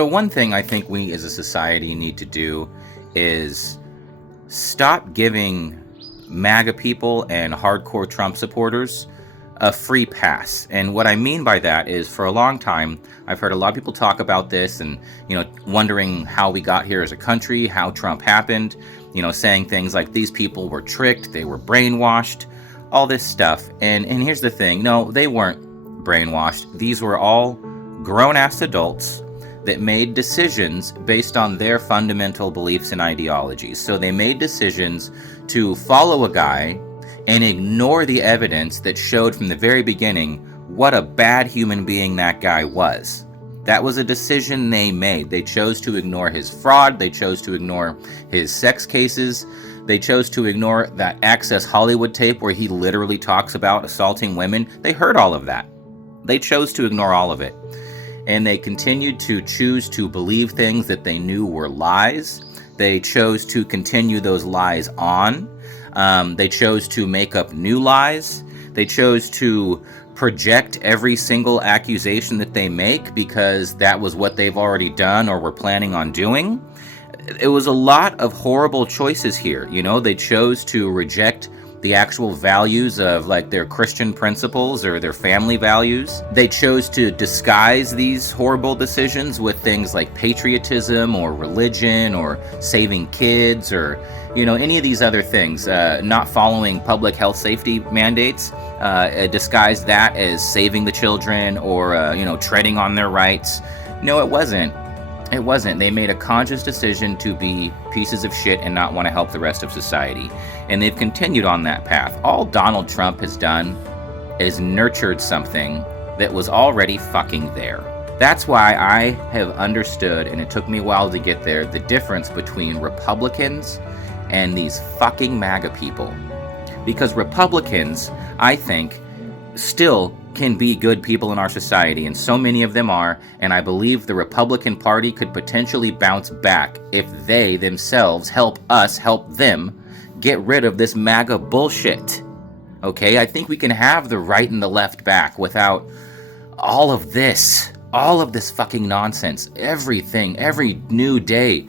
So one thing I think we as a society need to do is stop giving MAGA people and hardcore Trump supporters a free pass. And what I mean by that is, for a long time, I've heard a lot of people talk about this and, wondering how we got here as a country, how Trump happened, saying things like these people were tricked, they were brainwashed, all this stuff. And here's the thing. No, they weren't brainwashed. These were all grown-ass adults that made decisions based on their fundamental beliefs and ideologies. So they made decisions to follow a guy and ignore the evidence that showed from the very beginning what a bad human being that guy was. That was a decision they made. They chose to ignore his fraud. They chose to ignore his sex cases. They chose to ignore that Access Hollywood tape where he literally talks about assaulting women. They heard all of that. They chose to ignore all of it. And they continued to choose to believe things that they knew were lies. They chose to continue those lies on. They chose to make up new lies. They chose to project every single accusation that they make because that was what they've already done or were planning on doing. It was a lot of horrible choices here. They chose to reject the actual values of their Christian principles or their family values. They chose to disguise these horrible decisions with things like patriotism or religion or saving kids or any of these other things, not following public health safety mandates, disguised that as saving the children or treading on their rights. No, it wasn't. It wasn't. They made a conscious decision to be pieces of shit and not want to help the rest of society. And they've continued on that path. All Donald Trump has done is nurtured something that was already fucking there. That's why I have understood, and it took me a while to get there, the difference between Republicans and these fucking MAGA people. Because Republicans, I think, still can be good people in our society, and so many of them are, and I believe the Republican Party could potentially bounce back if they themselves help us help them get rid of this MAGA bullshit. Okay, I think we can have the right and the left back without all of this fucking nonsense. Everything, every new day,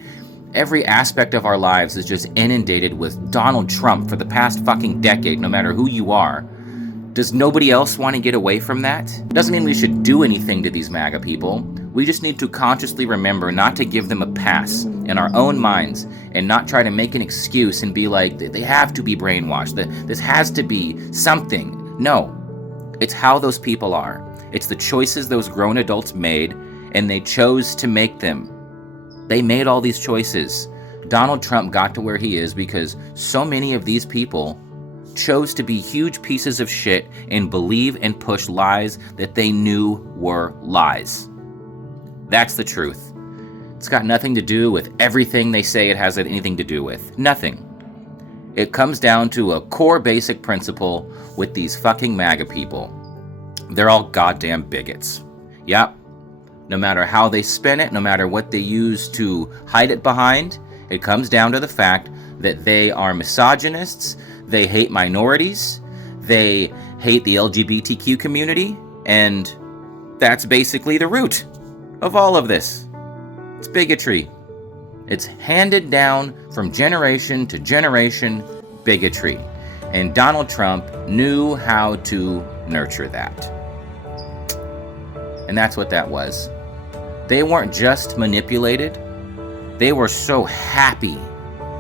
every aspect of our lives is just inundated with Donald Trump for the past fucking decade, no matter who you are. Does nobody else want to get away from that? Doesn't mean we should do anything to these MAGA people. We just need to consciously remember not to give them a pass in our own minds and not try to make an excuse and be like, they have to be brainwashed. This has to be something. No, it's how those people are. It's the choices those grown adults made, and they chose to make them. They made all these choices. Donald Trump got to where he is because so many of these people chose to be huge pieces of shit and believe and push lies that they knew were lies. That's the truth. It's got nothing to do with everything they say it has anything to do with. Nothing. It comes down to a core basic principle with these fucking MAGA people. They're all goddamn bigots. Yep. No matter how they spin it, no matter what they use to hide it behind, it comes down to the fact that they are misogynists. They hate minorities, they hate the LGBTQ community, and that's basically the root of all of this. It's bigotry. It's handed down from generation to generation bigotry. And Donald Trump knew how to nurture that. And that's what that was. They weren't just manipulated, they were so happy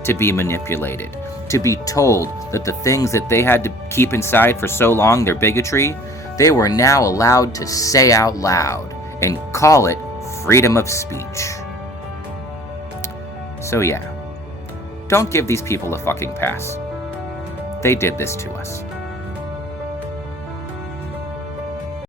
to be manipulated. To be told that the things that they had to keep inside for so long, their bigotry, they were now allowed to say out loud and call it freedom of speech. So yeah, don't give these people a fucking pass. They did this to us.